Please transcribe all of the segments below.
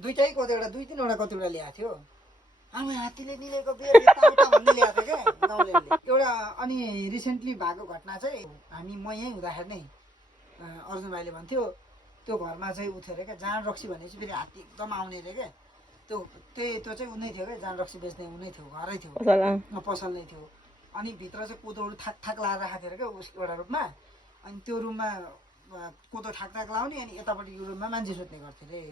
दुईटै कतिवटा 2-3वटा कतिवटा ल्याएको थियो आमा हात्तीले निलेको बेर यताउता भन्दै ल्याएको थियो क्या गाउँलेहरूले एउटा अनि रिसेन्टली भएको घटना चाहिँ म यहीँ हुँदाखेरि नै अर्जुन भाइले भन्थ्यो त्यो घरमा चाहिँ उठ्यो अरे क्या जाँड रक्सी भनेपछि फेरि हात्ती एकदम आउने अरे क्या त्यो चाहिँ उनै थियो क्या जाँड रक्सी बेच्ने उनै थियो घरै थियो पसल नै थियो अनि भित्र चाहिँ कोदोहरू थाक लाएर राखेको थियो अरे क्या एउटा रुममा अनि त्यो रुममा कोदो थाक लाउने अनि यतापट्टि यो रुममा मान्छे सुत्ने गर्थ्यो अरे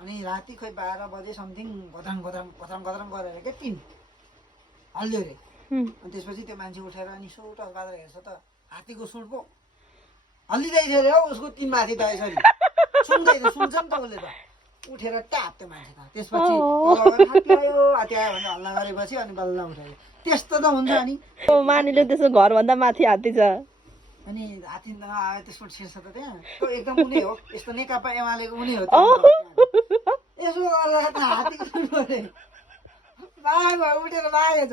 अनि राति खोइ 12 बजे समथिङ गदरम गरेर क्या टिन हल्लियो अरे अनि त्यसपछि त्यो मान्छे उठेर अनि यसो टसबाजेर हेर्छ त हात्तीको सुँड पो हल्लिँदै थियो अरे हौ उसको टिनमाथि त यसरी सुन्दै थियो सुन्छ नि त उसले त उठेर ट्याप त्यो मान्छे त त्यसपछि हात्ती आयो भनेर हल्ला गरेपछि अनि बल्ल उठ्यो त्यस्तो त हुन्छ अनि मानिले त्यसो घरभन्दा माथि हात्ती छ अनि हात्ती आयो त्यसको शीर्ष त त्यहाँ एकदम उनी हो यस्तो नेकपा एमालेको उनी हो यसो गरेर त हात्तीको उठेर भागेछ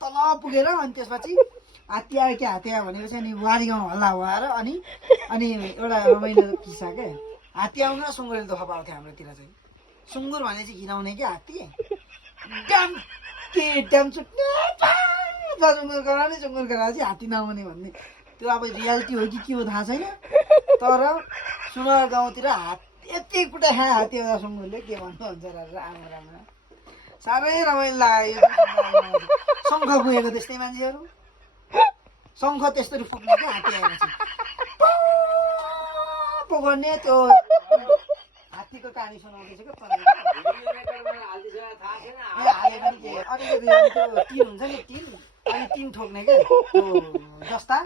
तल पुगेर अनि त्यसपछि हात्ती आयो क्या हात्ती आयो भनेपछि अनि वारी गाउँ हल्ला भएर अनि एउटा रमाइलो किस्सा क्या हात्ती आउनु र सुँगुरले दुःख पाउँथ्यो हाम्रोतिर चाहिँ सुँगुर भने चाहिँ घिनाउने क्या हात्ती ड्याम छुट्ने सुँगुर गराउने सुँगुर गराएर चाहिँ हात्ती नआउने भन्ने त्यो अब रियालिटी हो कि के हो थाहा छैन तर सुनार गाउँतिर यति कुटा खायो हात्ती एउटा सुँगुरले के भन्नुहुन्छ राम्रो साह्रै रमाइलो लाग्यो शङ्ख पुगेको त्यस्तै मान्छेहरू शङ्ख त्यसरी फुक्ने क्या हात्ती आएपछि गर्ने त्यो हात्तीको कहानी सुनाउँदैछ क्या टिन हुन्छ नि टिन अनि टिन ठोक्ने क्या त्यो जस्ता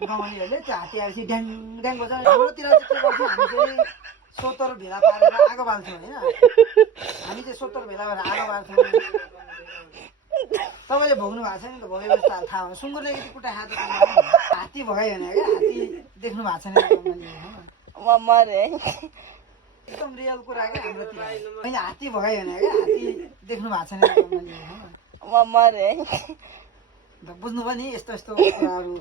गाउँलेहरूले त्यो हात्ती आएपछि ड्याङ ड्याङ बजाउँछ हाम्रोतिर चाहिँ के गर्थ्यौँ हामी चाहिँ 70 भेला पारेर आगो बाल्थ्यौँ होइन हामी चाहिँ 70 भेला गरेर आगो बाल्थ्यौँ तपाईँले भोग्नु भएको छैन नि त भोगेपछि थाहा हुन्छ सुँगुरले यति कुटा खाँदा हात्ती भयो भने क्या हात्ती देख्नु भएको छैन एकदम रियल कुरा क्या हाम्रोतिर अहिले हात्ती भयो भने क्या हात्ती देख्नु भएको छैन बुझ्नु पनि यस्तो कुराहरू